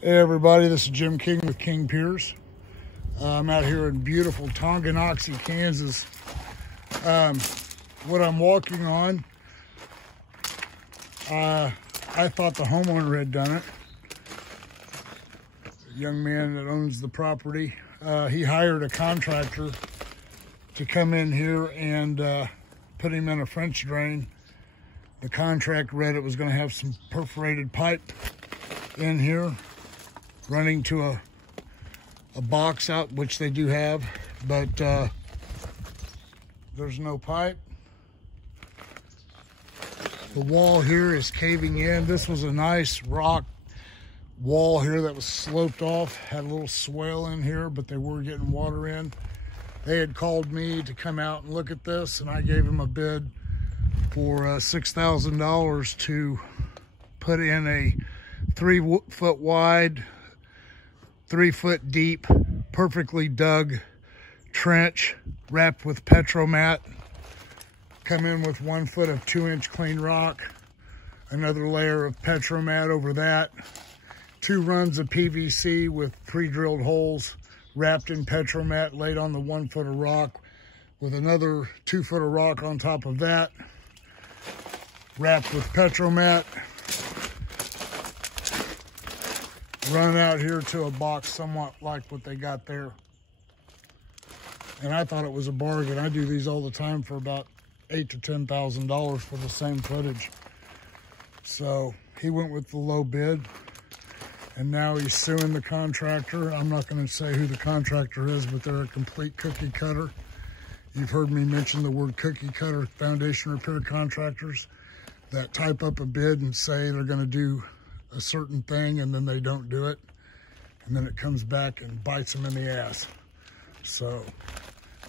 Hey everybody, this is Jim King with King Piers. I'm out here in beautiful Tonganoxie, Kansas. What I'm walking on, I thought the homeowner had done it. The young man that owns the property, he hired a contractor to come in here and put him in a French drain. The contract read it was going to have some perforated pipe in here running to a box out, which they do have, but there's no pipe. The wall here is caving in. This was a nice rock wall here that was sloped off, had a little swale in here, but they were getting water in. They had called me to come out and look at this, and I gave them a bid for $6,000 to put in a 3-foot wide, 3-foot deep, perfectly dug trench wrapped with Petromat. Come in with 1 foot of 2-inch clean rock, another layer of Petromat over that, 2 runs of PVC with pre-drilled holes wrapped in Petromat laid on the 1 foot of rock, with another 2 foot of rock on top of that, wrapped with Petromat. Run out here to a box somewhat like what they got there. And I thought it was a bargain. I do these all the time for about $8,000 to $10,000 for the same footage. So he went with the low bid, and now he's suing the contractor. I'm not going to say who the contractor is, but they're a complete cookie cutter. You've heard me mention the word cookie cutter foundation repair contractors that type up a bid and say they're going to do a certain thing, and then they don't do it, and then it comes back and bites them in the ass. So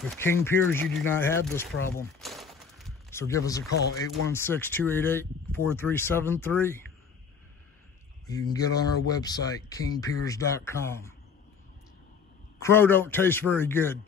with King Piers, you do not have this problem. So give us a call, 816-288-4373. You can get on our website, kingpiers.com. Crow don't taste very good.